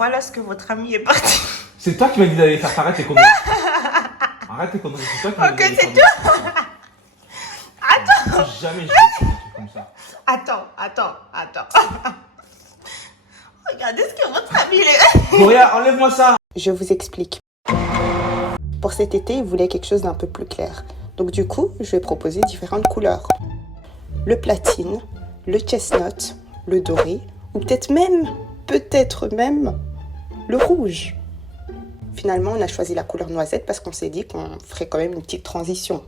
voilà ce que votre ami est parti. C'est toi qui m'as dit d'aller faire. Arrête tes conneries. Arrête tes conneries. C'est toi qui m'as dit d'aller Ok, faire. c'est tout. Attends. Jamais je vais faire des trucs comme ça. Attends. Regardez ce que votre ami est. Gloria, enlève-moi ça. Je vous explique. Pour cet été, il voulait quelque chose d'un peu plus clair. Donc du coup, je lui ai proposé différentes couleurs. Le platine, le chestnut, le doré, ou peut-être même, le rouge. Finalement, on a choisi la couleur noisette parce qu'on s'est dit qu'on ferait quand même une petite transition.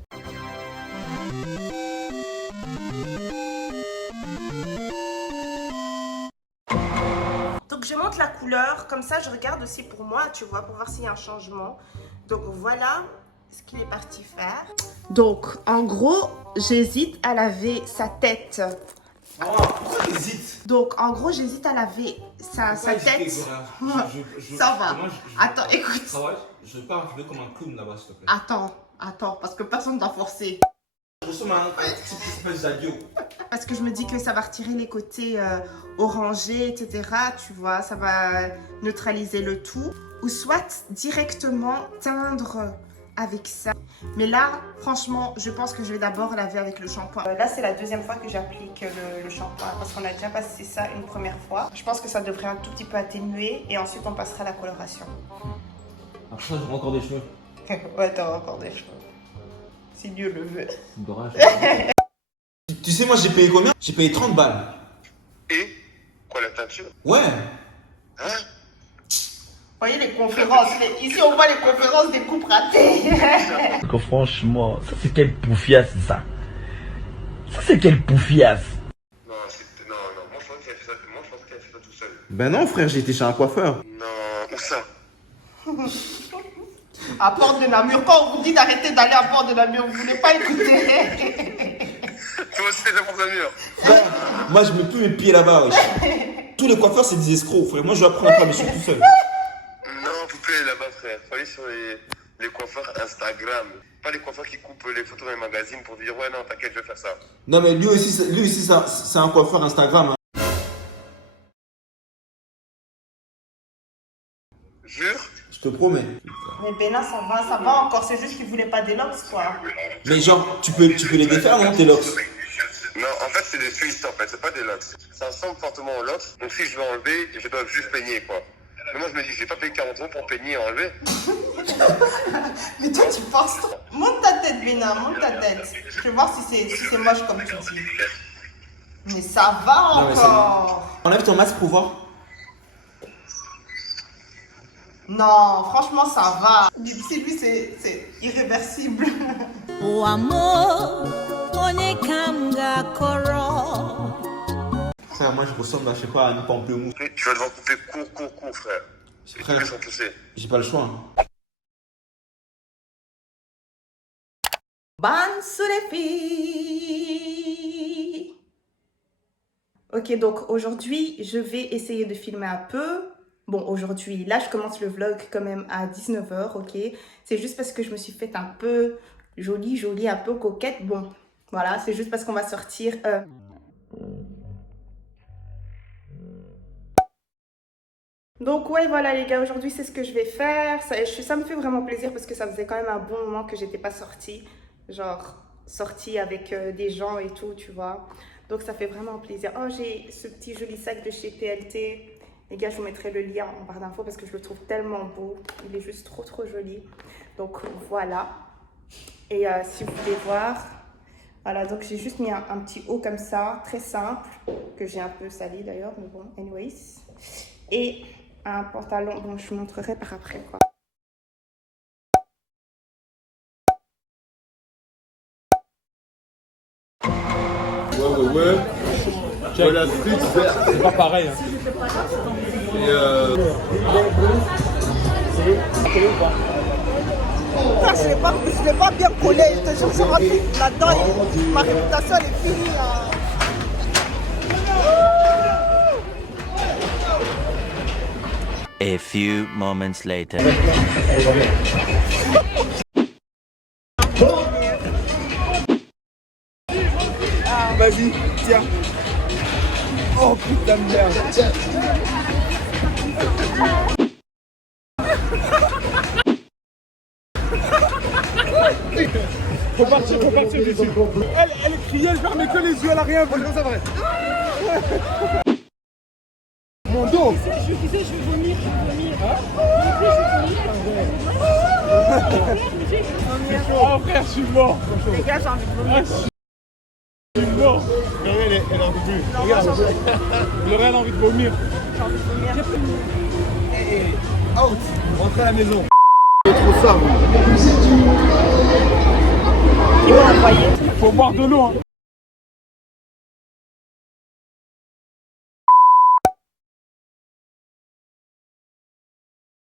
Donc je monte la couleur, comme ça je regarde aussi pour moi, tu vois, pour voir s'il y a un changement. Donc voilà ce qu'il est parti faire. Donc en gros, j'hésite à laver sa tête. Oh, pourquoi t'hésites? Donc en gros, j'hésite à laver sa tête. Ça va. Attends, écoute. Ça va, je veux pas arriver comme un clown là-bas, s'il te plaît. Attends, parce que personne ne t'a forcé. Je ressemble à un petit qui s'appelle Zadio. Parce que je me dis que ça va retirer les côtés orangés, etc. Tu vois, ça va neutraliser le tout. Ou soit directement teindre avec ça. Mais là, franchement, je pense que je vais d'abord laver avec le shampoing. Là, c'est la deuxième fois que j'applique le shampoing parce qu'on a déjà passé ça une première fois. Je pense que ça devrait un tout petit peu atténuer et ensuite on passera à la coloration. Après ça, j'aurai encore des cheveux. Ouais, t'auras encore des cheveux. Si Dieu le veut. Dommage. Tu sais, moi, j'ai payé combien? J'ai payé 30 balles. Et quoi, la teinture? Ouais. Hein? Vous voyez les conférences, ici on voit les conférences des coupes ratées. Que franchement, ça c'est quelle poufiasse ça. Ça c'est quelle poufiasse. Non, moi je pense qu'elle fait ça, tout seul. Ben non, frère, j'ai été chez un coiffeur. Non, où ça? À Porte de Namur, quand on vous dit d'arrêter d'aller à Porte de Namur, vous voulez pas écouter. Toi aussi t'es pour ta mur. Frère, moi, je mets plus mes pieds là-bas, wesh. Tous les coiffeurs, c'est des escrocs, frère. Moi, je vais apprendre à faire mes choses tout seul. Non, poupée là-bas, frère. Faut aller sur les coiffeurs Instagram. Pas les coiffeurs qui coupent les photos dans les magazines pour dire ouais, non, t'inquiète, je vais faire ça. Non, mais lui aussi, c'est un coiffeur Instagram. Hein. Jure? Je te promets. Mais Bénin, ça va encore, c'est juste qu'il voulait pas des locks, quoi. Mais genre, tu peux les défaire, non, tes locks? Non, en fait, c'est des twists, en fait, c'est pas des locks. Ça ressemble fortement aux locks, donc si je veux enlever, je dois juste peigner, quoi. Mais moi, je me dis, j'ai pas payé 40 € pour peigner et enlever. Mais toi, tu penses... Monte ta tête, Bénin, monte ta tête. Je vais voir si c'est moche comme tu dis. Mais ça va Non, mais encore. Enlève ton masque pour voir. Non, franchement, ça va. Dipsy, lui, c'est irréversible. O amor, onekanga koro. Frère, moi, je ressemble à, je sais pas, à une pamplemousse. Tu vas devoir couper court, frère. Les Frère, coupés sont poussés. j'ai pas le choix. Hein. Bonne sous les filles. Ok, donc aujourd'hui, je vais essayer de filmer un peu. Bon, aujourd'hui, là, je commence le vlog quand même à 19 h, ok? C'est juste parce que je me suis faite un peu jolie, un peu coquette. Bon, voilà, c'est juste parce qu'on va sortir... Donc ouais, voilà les gars, aujourd'hui c'est ce que je vais faire. Ça me fait vraiment plaisir parce que ça faisait quand même un bon moment que j'étais pas sortie. Genre, sortie avec des gens et tout, tu vois. Donc ça fait vraiment plaisir. Oh, j'ai ce petit joli sac de chez PLT. Les gars, je vous mettrai le lien en barre d'infos parce que je le trouve tellement beau. Il est juste trop joli. Donc voilà. Et si vous voulez voir... Voilà, donc j'ai juste mis un petit haut comme ça, très simple. Que j'ai un peu sali d'ailleurs, mais bon, anyways. Et... un pantalon, bon je vous montrerai par après quoi. Ouais. La street verte. C'est pas pareil. Hein. Et Je l'ai pas bien collé, je te jure, je rentre là-dedans, ma réputation elle est finie là. A few moments later. vas-y, tiens. Oh putain de merde. Faut partir d'ici. Elle criait, elle fermait que les yeux, elle a rien vu. Ça va. Mon dos. Je vais vomir. Oh frère, je suis mort. Les gars, j'ai envie de vomir. Je suis mort. Elle en peut plus. Regarde. L'Oréal a envie de vomir. J'ai envie de vomir. Out. Rentrez à la maison. C'est trop ça. Qui m'a envoyé. Faut boire de l'eau. Hein.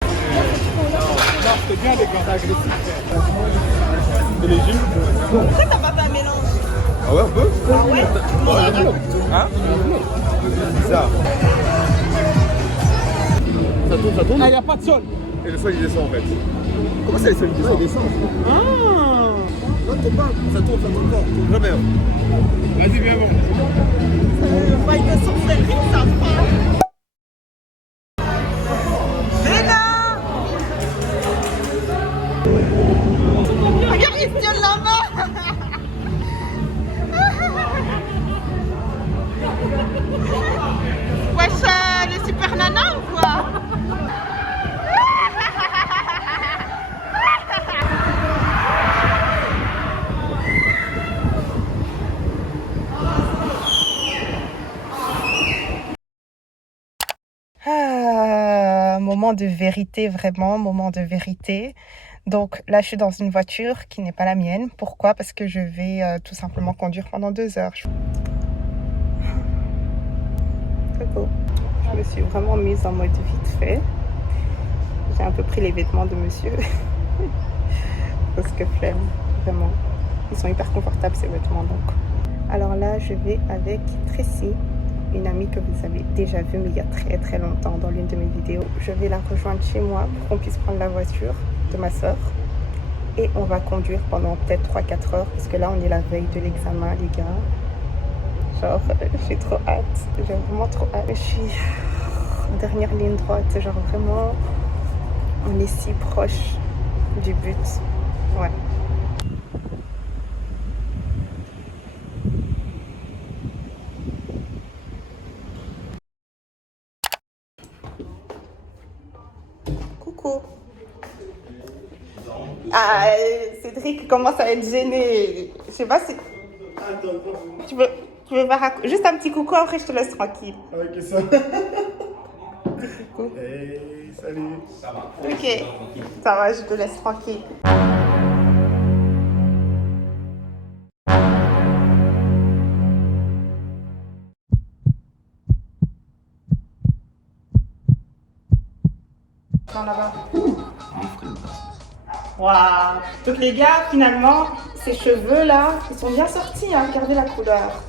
Non, c'était bien les gars agressifs. C'est léger. Pourquoi t'as pas fait un mélange? Ah ouais, on peut. Ah ouais? Hein? C'est bizarre. Ça tourne. Ah, il n'y a pas de sol. Et le sol il descend en fait. Comment ça, le sol il descend? Ah! Non, tombe pas. Ça tourne fort. Tourne jamais. Vas-y, viens bon. Bah, il descend, c'est lui, ça va. Mais non! Regarde, il se tient la main! Wesh, le super nana ou quoi? Moment de vérité, vraiment, moment de vérité. Donc là, je suis dans une voiture qui n'est pas la mienne. Pourquoi? Parce que je vais tout simplement conduire pendant 2 heures. Coucou. Je me suis vraiment mise en mode vite fait. J'ai un peu pris les vêtements de monsieur. Parce que flemme, vraiment. Ils sont hyper confortables ces vêtements donc. Alors là, je vais avec Tracy, une amie que vous avez déjà vue mais il y a très longtemps dans l'une de mes vidéos. Je vais la rejoindre chez moi pour qu'on puisse prendre la voiture de ma soeur. Et on va conduire pendant peut-être 3-4 heures parce que là, on est la veille de l'examen, les gars. Genre, j'ai trop hâte. J'ai vraiment trop hâte. Je suis en dernière ligne droite. Genre, vraiment, on est si proche du but. Ouais. Coucou. Ah, Cédric commence à être gêné. Je sais pas si... Tu veux faire juste un petit coucou, après je te laisse tranquille. Ok, ça. Coucou. Hey, salut. Ça va. Ok, ça va, je te laisse tranquille. Là-bas. Waouh. Donc les gars, finalement, ces cheveux là, ils sont bien sortis, hein. Regardez la couleur.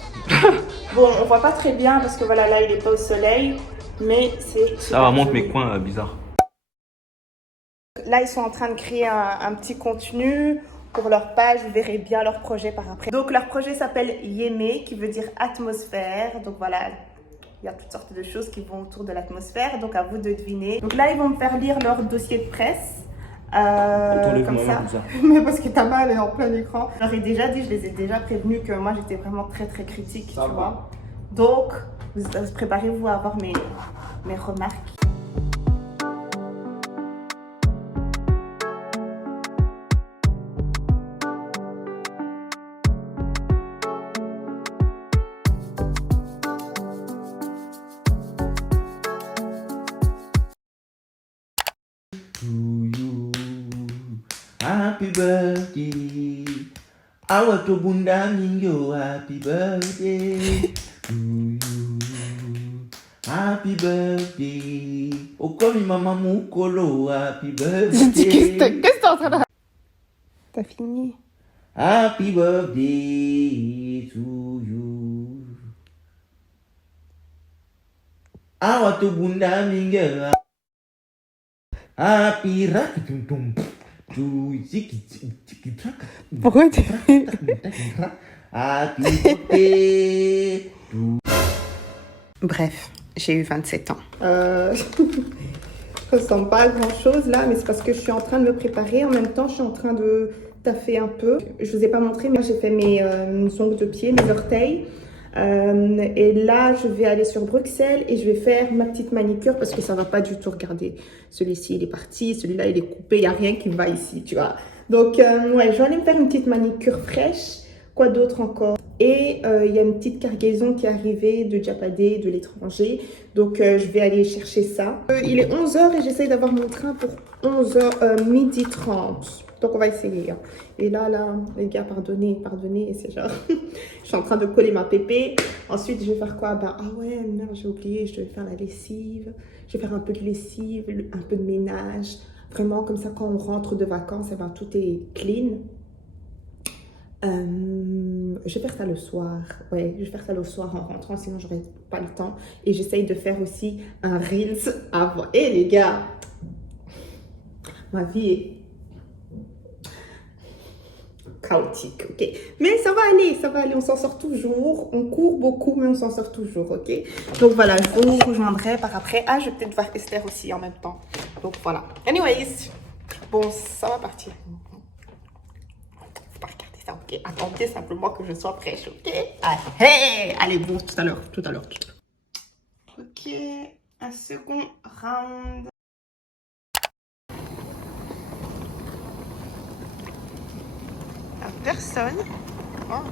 Bon, on voit pas très bien parce que voilà, là il est pas au soleil, mais c'est... Ça va, montre mes coins bizarres. Là, ils sont en train de créer un petit contenu pour leur page. Vous verrez bien leur projet par après. Donc leur projet s'appelle Yémé, qui veut dire atmosphère. Donc voilà, il y a toutes sortes de choses qui vont autour de l'atmosphère. Donc à vous de deviner. Donc là, ils vont me faire lire leur dossier de presse. Comme ça. Mais parce que ta main elle est en plein écran. Je leur ai déjà dit, je les ai déjà prévenus que moi j'étais vraiment très critique, tu vois. Donc, préparez-vous à avoir mes remarques. Happy birthday, awatobunda mingo. Happy birthday to you. Happy birthday, okomi mama mukolo. Happy birthday. Qu'est-ce que t'es en train de... T'as fini? Happy birthday to you. Awatobunda mingo. Happy rakatum. Pourquoi tu... Bref, j'ai eu 27 ans. Je ressens pas grand chose là, mais c'est parce que je suis en train de me préparer. En même temps, je suis en train de taffer un peu. Je vous ai pas montré, mais j'ai fait mes ongles de pied, mes orteils. Et là, je vais aller sur Bruxelles et je vais faire ma petite manicure parce que ça va pas du tout. Regardez, celui-ci il est parti, celui-là il est coupé, il n'y a rien qui va ici, tu vois. Donc, ouais, je vais aller me faire une petite manicure fraîche. Quoi d'autre encore? Et il y a une petite cargaison qui est arrivée de Japadé, de l'étranger. Donc, je vais aller chercher ça. Il est 11h et j'essaye d'avoir mon train pour 11h, midi 30. Donc, on va essayer. Hein. Et là, les gars, pardonnez. C'est genre, je suis en train de coller ma pépé. Ensuite, je vais faire quoi? Ben, ah ouais, merde, j'ai oublié, je devais faire la lessive. Je vais faire un peu de lessive, un peu de ménage. Vraiment, comme ça, quand on rentre de vacances, eh ben, tout est clean. Je vais faire ça le soir. Ouais, je vais faire ça le soir en rentrant, sinon j'aurai pas le temps. Et j'essaye de faire aussi un Reels avant. Et les gars, ma vie est chaotique, ok? Mais ça va aller, on s'en sort toujours. On court beaucoup, mais on s'en sort toujours, ok? Donc voilà, je vous rejoindrai par après. Ah, je vais peut-être voir Esther aussi en même temps. Donc voilà. Anyways, bon, ça va partir. Faut pas regarder ça, ok? Attendez simplement que je sois fraîche, ok? Allez, bon, tout à l'heure. Ok, un second round. Personne. Oh.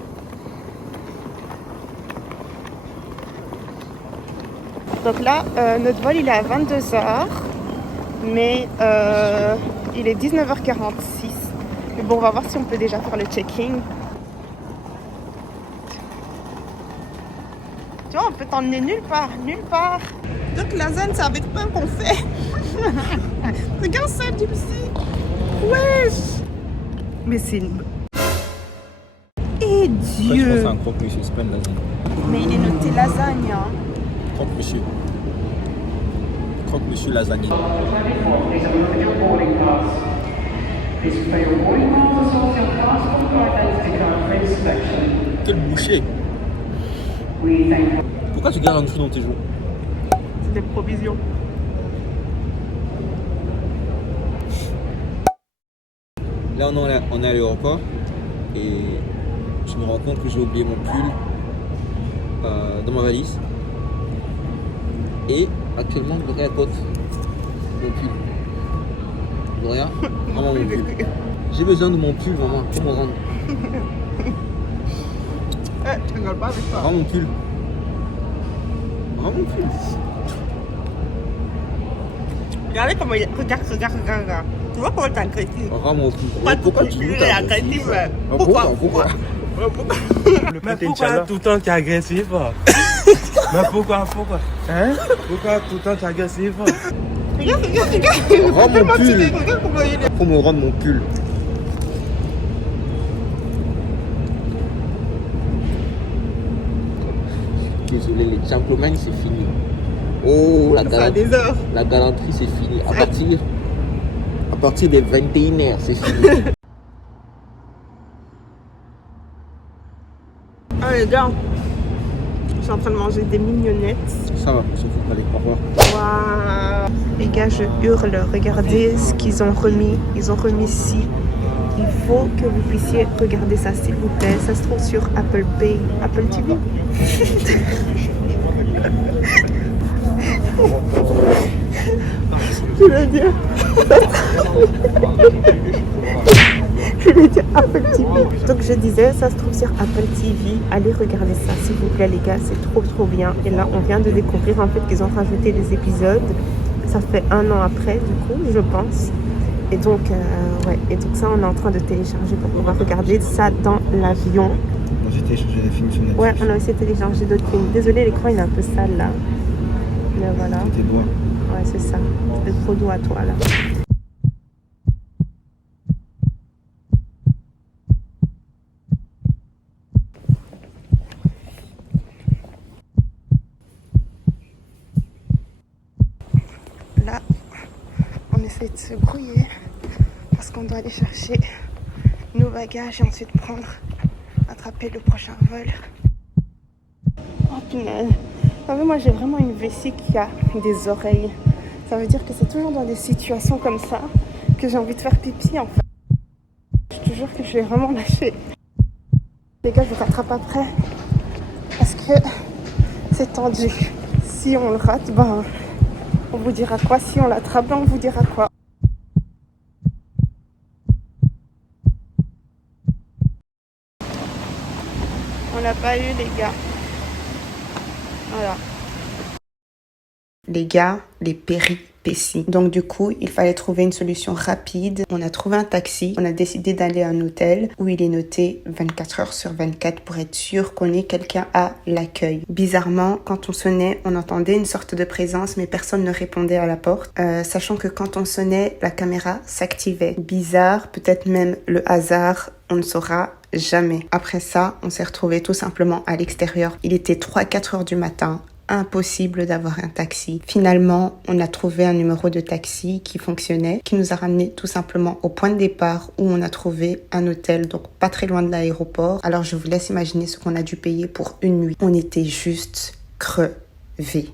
Donc là, notre vol il est à 22h, mais il est 19h46. Mais bon, on va voir si on peut déjà faire le check-in. Tu vois, on peut t'emmener nulle part. Donc lasagne, c'est avec pain qu'on fait. Regarde ça, Gypsy. Wesh. Mais c'est une... Et Dieu! Je pense que c'est un croque-monsieur, c'est pas une lasagne. Mais il est noté lasagne. Hein. Croque-monsieur. Croque-monsieur lasagne. Quel boucher! Pourquoi tu gardes un dessous dans tes joues? C'est des provisions. Là, on est à l'aéroport et je me rends compte que j'ai oublié mon pull dans ma valise. Et actuellement, Gloria porte mon pull. Gloria, rends-moi mon pull. J'ai besoin de mon pull, maman. Tu me rends. Tu rigoles pas avec ça. Rends mon pull. Rends mon pull. Regardez comment il est. Regarde. Tu vois comment t'es agressif? Rends mon pull. Pourquoi tu es agressif? Pourquoi? Mais pourquoi tout le temps tu es agressif? Mais pourquoi? Hein? Pourquoi tout le temps tu es agressif? Regarde. Rends mon pull. Regarde comment il est. Faut me rendre mon pull. Désolé, les gentlemen, c'est fini. Oh, la galanterie, c'est fini. À partir des 21h, c'est fini. Ah les gars, je suis en train de manger des mignonnettes. Ça va, sauf qu'il fallait pas voir. Waouh. Les gars, je hurle. Regardez ce qu'ils ont remis. Ils ont remis ci. Il faut que vous puissiez regarder ça, s'il vous plaît. Ça se trouve sur Apple Pay, Apple TV. Je vais dire Apple TV. Donc je disais, ça se trouve sur Apple TV. Allez regarder ça, s'il vous plaît, les gars. C'est trop bien. Et là, on vient de découvrir en fait qu'ils ont rajouté des épisodes. Ça fait 1 an après, du coup, je pense. Et donc, ouais. Et donc ça, on est en train de télécharger pour pouvoir regarder ça dans l'avion. Moi, j'ai téléchargé des films sur Netflix. Ouais, on a aussi téléchargé d'autres films. Désolée, l'écran il est un peu sale là. Mais voilà. Tes doigts. Ouais, c'est ça. C'est trop doux à toi là. Là, on essaie de se grouiller parce qu'on doit aller chercher nos bagages et ensuite attraper le prochain vol. Oh punaise. Vous savez, moi j'ai vraiment une vessie qui a des oreilles. Ça veut dire que c'est toujours dans des situations comme ça que j'ai envie de faire pipi en fait. Je te jure que je l'ai vraiment lâché. Les gars, je vous rattrape après parce que c'est tendu. Si on le rate, ben on vous dira quoi. Si on l'attrape, ben on vous dira quoi. On l'a pas eu les gars. Voilà. Les gars, les péripéties. Donc du coup, il fallait trouver une solution rapide. On a trouvé un taxi. On a décidé d'aller à un hôtel où il est noté 24 heures sur 24 pour être sûr qu'on ait quelqu'un à l'accueil. Bizarrement, quand on sonnait, on entendait une sorte de présence, mais personne ne répondait à la porte. Sachant que quand on sonnait, la caméra s'activait. Bizarre, peut-être même le hasard, on ne saura jamais. Après ça, on s'est retrouvés tout simplement à l'extérieur. Il était 3-4 heures du matin. Impossible d'avoir un taxi. Finalement, on a trouvé un numéro de taxi qui fonctionnait, qui nous a ramené tout simplement au point de départ où on a trouvé un hôtel, donc pas très loin de l'aéroport. Alors je vous laisse imaginer ce qu'on a dû payer pour une nuit. On était juste crevés.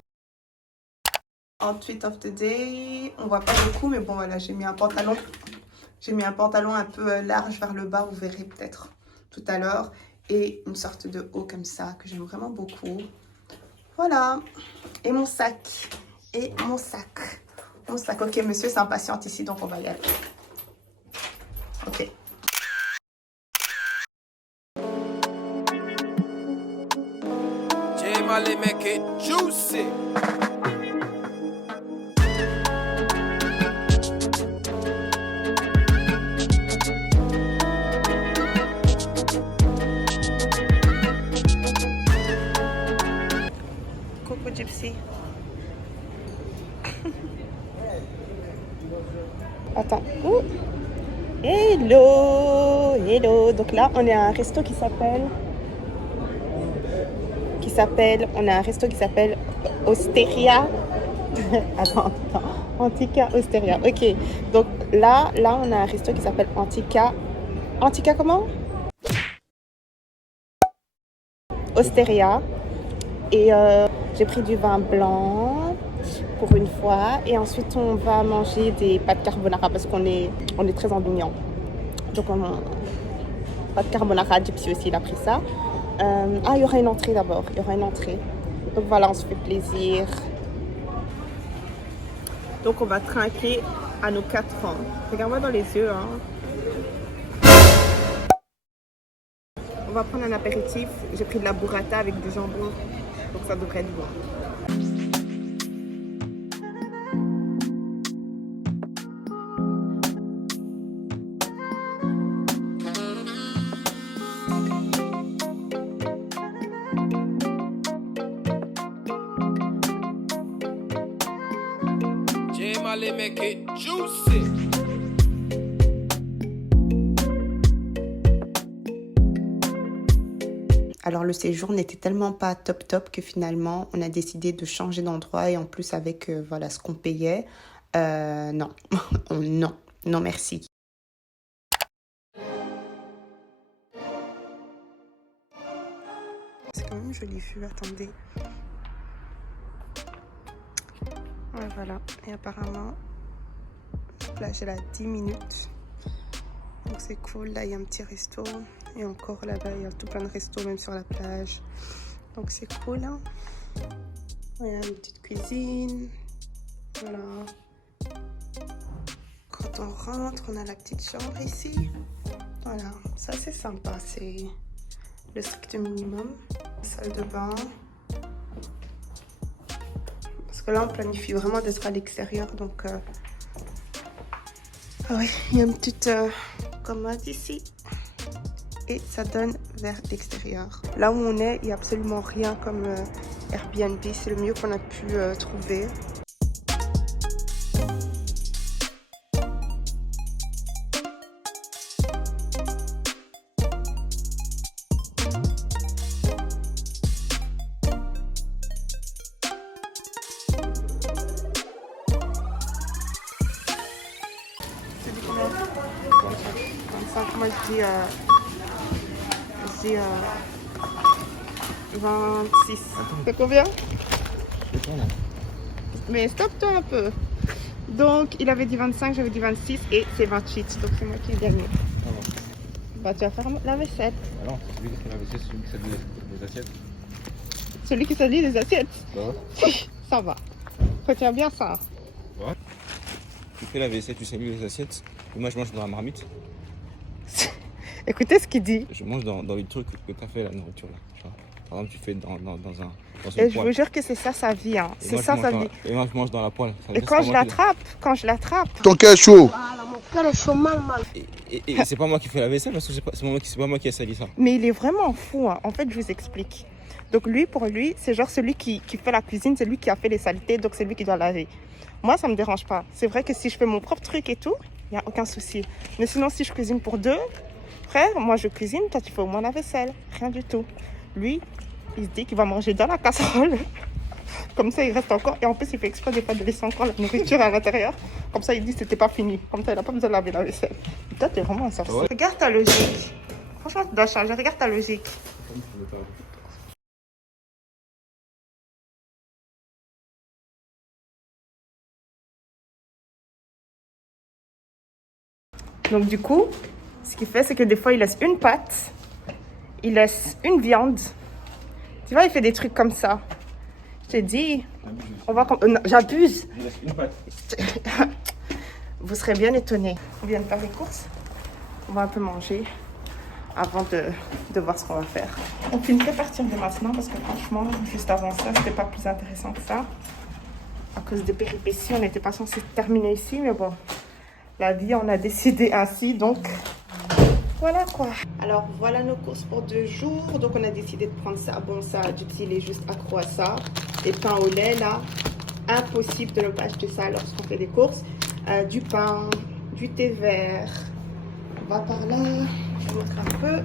Outfit of the day, on voit pas beaucoup, mais bon voilà, j'ai mis un pantalon. J'ai mis un pantalon un peu large vers le bas, vous verrez peut-être tout à l'heure, et une sorte de haut comme ça que j'aime vraiment beaucoup. Voilà, et mon sac, mon sac, ok monsieur s'impatiente ici donc on va y aller, ok. J-Mali make it juicy. Gypsy. Attends. Ouh. Hello, hello. Donc là, on est à un resto qui s'appelle. On a un resto qui s'appelle Osteria. Attends. Antica Osteria. Ok. Donc là, on a un resto qui s'appelle Antica. Antica comment? Osteria. Et j'ai pris du vin blanc pour une fois. Et ensuite, on va manger des pâtes carbonara parce qu'on est très ennuyants. Donc, pâtes carbonara, Gypsy aussi, il a pris ça. Il y aura une entrée d'abord. Il y aura une entrée. Donc voilà, on se fait plaisir. Donc, on va trinquer à nos 4 ans. Regarde-moi dans les yeux. Hein. On va prendre un apéritif. J'ai pris de la burrata avec du jambon. Donc ça devrait être bon. J-Mali make it juicy. Alors le séjour n'était tellement pas top que finalement on a décidé de changer d'endroit et en plus avec voilà ce qu'on payait, non, non merci. C'est quand même joli vue, attendez. Ouais, voilà, et apparemment la plage elle a 10 minutes. Donc c'est cool, là il y a un petit resto et encore là-bas il y a tout plein de restos même sur la plage. Donc c'est cool hein. Il y a une petite cuisine. Voilà. Quand on rentre, on a la petite chambre ici. Voilà, ça c'est sympa, c'est le strict minimum. Salle de bain. Parce que là on planifie vraiment d'être à l'extérieur donc ah oui, il y a une petite commode ici et ça donne vers l'extérieur. Là où on est, il n'y a absolument rien comme Airbnb, c'est le mieux qu'on a pu trouver. Moi je dis 26. C'est combien? Mais stop-toi un peu. Donc, il avait dit 25, j'avais dit 26 et c'est 28. Donc, c'est moi qui ai gagné. Bah, tu vas faire la vaisselle. Ah non, c'est celui qui fait la vaisselle, celui qui s'habille les assiettes. Celui qui s'habille les assiettes. Bah. Ça va. Retiens bien ça. Ouais. Tu fais la vaisselle, tu s'habilles les assiettes. Et moi, je mange dans la marmite. Écoutez ce qu'il dit. Je mange dans les trucs que tu as fait, la nourriture là. Genre, par exemple, tu fais dans une Et je poêle. vous jure que c'est ça sa vie. Hein. Et C'est moi, ça je sa mange vie. Et moi, je mange dans la poêle. Ça veut Et dire, quand c'est je pas moi qui l'attrape, Ton cœur est chaud. Voilà, mon cœur est chaud, mal. Et c'est pas moi qui fais la vaisselle parce que c'est pas moi qui ai sali ça. Mais il est vraiment fou. Hein. En fait, je vous explique. Donc lui, pour lui, c'est genre celui qui fait la cuisine, c'est lui qui a fait les saletés, donc c'est lui qui doit laver. Moi, ça me dérange pas. C'est vrai que si je fais mon propre truc et tout, il n'y a aucun souci. Mais sinon, si je cuisine pour deux, frère, moi je cuisine, toi tu fais au moins la vaisselle. Rien du tout. Lui, il se dit qu'il va manger dans la casserole. Comme ça, il reste encore. Et en plus, il fait exprès des fois de laisser encore la nourriture à l'intérieur. Comme ça, il dit que c'était pas fini. Comme ça, il n'a pas besoin de laver la vaisselle. Et toi, t'es vraiment un sorcier. Ouais. Regarde ta logique. Franchement, tu dois changer. Regarde ta logique. Donc du coup, ce qu'il fait, c'est que des fois, il laisse une pâte, il laisse une viande. Tu vois, il fait des trucs comme ça. Je te dis, on va... non, j'abuse. Il laisse une pâte. Vous serez bien étonnés. On vient de faire les courses. On va un peu manger avant de voir ce qu'on va faire. On filmerait partir de maintenant parce que franchement, juste avant ça, c'était pas plus intéressant que ça. À cause des péripéties, on n'était pas censé terminer ici, mais bon. La vie, on a décidé ainsi, donc voilà quoi. Alors voilà nos courses pour 2 jours. Donc on a décidé de prendre ça. Bon, ça, Jutsi, il est juste accro à ça. Et pain au lait, là, impossible de ne pas acheter ça lorsqu'on fait des courses. Du pain, du thé vert. On va par là, je vous montre un peu.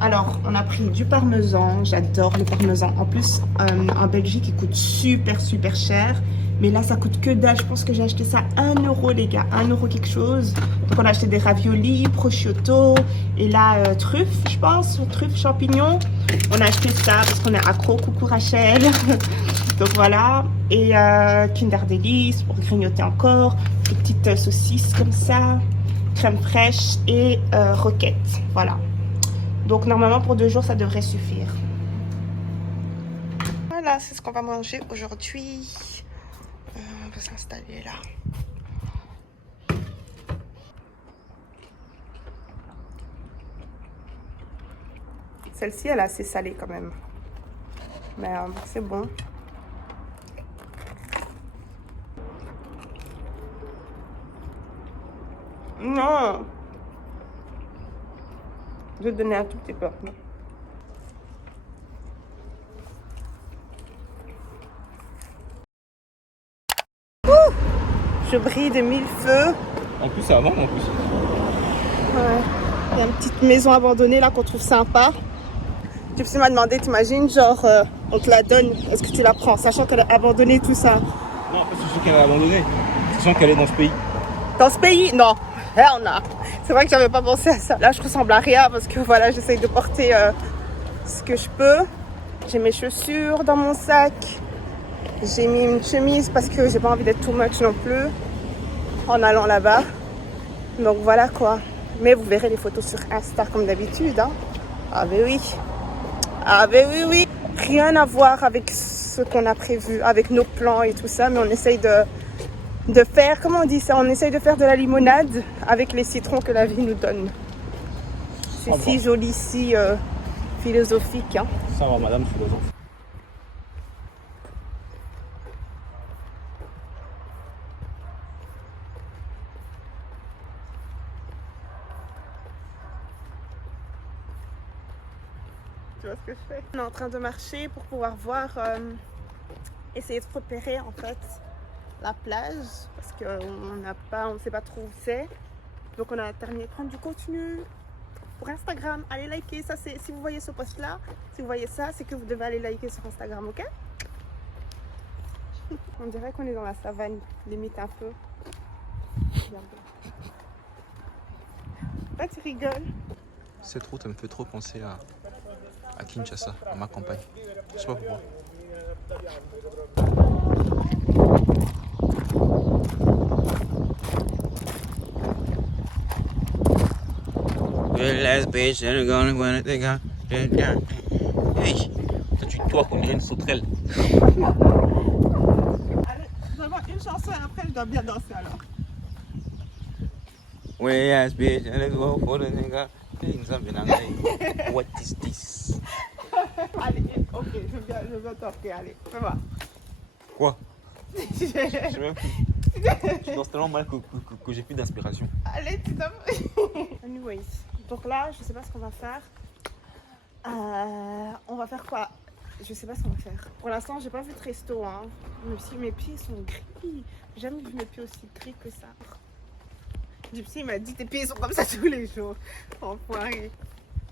Alors, on a pris du parmesan. J'adore le parmesan. En plus, en Belgique, il coûte super cher. Mais là, ça coûte que dalle. Je pense que j'ai acheté ça 1 euro, les gars. 1 euro quelque chose. Donc, on a acheté des raviolis, prosciutto. Et là, truffes, je pense. Truffes, champignons. On a acheté ça parce qu'on est accro. Coucou Rachel. Donc, voilà. Et Kinder Delice pour grignoter encore. Des petites saucisses comme ça. Crème fraîche et roquettes. Voilà. Donc, normalement, pour 2 jours, ça devrait suffire. Voilà, c'est ce qu'on va manger aujourd'hui. On peut s'installer là. Celle-ci, elle est assez salée quand même. Mais c'est bon. Non! Je vais te donner un tout petit peu. Je brille de 1000 feux. En plus, ça va, en plus. Ouais. Il y a une petite maison abandonnée là qu'on trouve sympa. Tu m'as demandé, t'imagines, genre, on te la donne, est-ce que tu la prends, sachant qu'elle est abandonnée, tout ça? Non, pas sachant qu'elle est abandonnée, sachant qu'elle est dans ce pays. Dans ce pays? Non. Hell no. C'est vrai que j'avais pas pensé à ça. Là, je ressemble à rien parce que voilà, j'essaye de porter ce que je peux. J'ai mes chaussures dans mon sac. J'ai mis une chemise parce que j'ai pas envie d'être too much non plus en allant là-bas. Donc voilà quoi. Mais vous verrez les photos sur Insta comme d'habitude. Hein. Ah ben oui. Ah ben oui, oui. Rien à voir avec ce qu'on a prévu, avec nos plans et tout ça. Mais on essaye de faire, comment on dit ça? On essaye de faire de la limonade avec les citrons que la vie nous donne. C'est si joli, si philosophique. Hein. Ça va, madame philosophe. Tu vois ce que je fais? On est en train de marcher pour pouvoir voir, essayer de repérer en fait la plage parce qu'on ne sait pas trop où c'est. Donc on a terminé de prendre du contenu pour Instagram. Allez liker, ça c'est, si vous voyez ce post là, si vous voyez ça, c'est que vous devez aller liker sur Instagram, ok? On dirait qu'on est dans la savane, limite un peu. Ah, tu rigoles? Cette route, elle me fait trop penser à Kinshasa, à ma campagne. Je sais pas pourquoi. Hey, toi, on dirait une sauterelle. Allez, j'envoie une chanson et après je dois bien danser alors. What is this? Allez, ok, je vais t'offrir, allez, fais-moi. Quoi? Je sais même plus. Je danse tellement mal que j'ai plus d'inspiration. Allez, tu donnes. Anyways, donc là, je sais pas ce qu'on va faire. On va faire quoi? Je sais pas ce qu'on va faire. Pour l'instant, j'ai pas vu de resto, hein. Mes pieds sont gris. J'ai jamais vu mes pieds aussi gris que ça. Gypsy m'a dit tes pieds sont comme ça tous les jours. Enfoiré.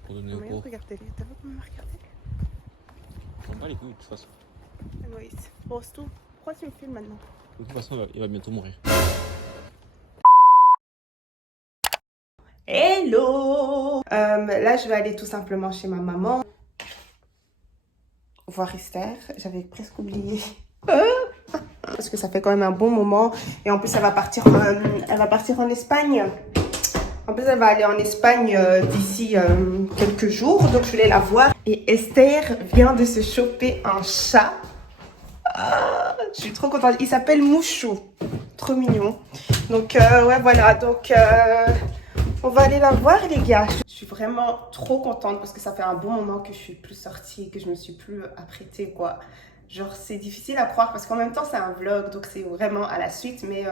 Pour donner Mais quoi? regardez, t'as vu comment me regarder? On va les couilles de toute façon. Anyways, pose tout. Pourquoi tu me filmes maintenant? De toute façon, il va bientôt mourir. Hello. Là, je vais aller tout simplement chez ma maman. Voir Esther. J'avais presque oublié. Parce que ça fait quand même un bon moment. Et en plus, elle va partir en Espagne. En plus, elle va aller en Espagne d'ici quelques jours. Donc, je voulais la voir. Et Esther vient de se choper un chat. Ah, je suis trop contente. Il s'appelle Mouchou. Trop mignon. Donc, ouais, voilà. Donc, on va aller la voir, les gars. Je suis vraiment trop contente parce que ça fait un bon moment que je suis plus sortie, que je me suis plus apprêtée, quoi. Genre, c'est difficile à croire parce qu'en même temps, c'est un vlog, donc c'est vraiment à la suite. Mais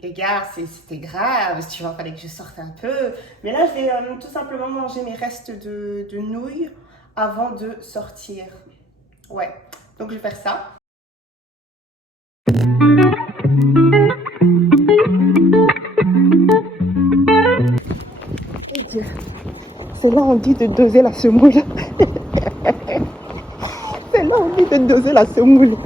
les gars, c'était grave, tu vois, fallait que je sorte un peu. Mais là, je vais tout simplement manger mes restes de nouilles avant de sortir. Ouais, donc je vais faire ça. C'est là on dit de doser la semoule. C'est là on dit de doser la semoule.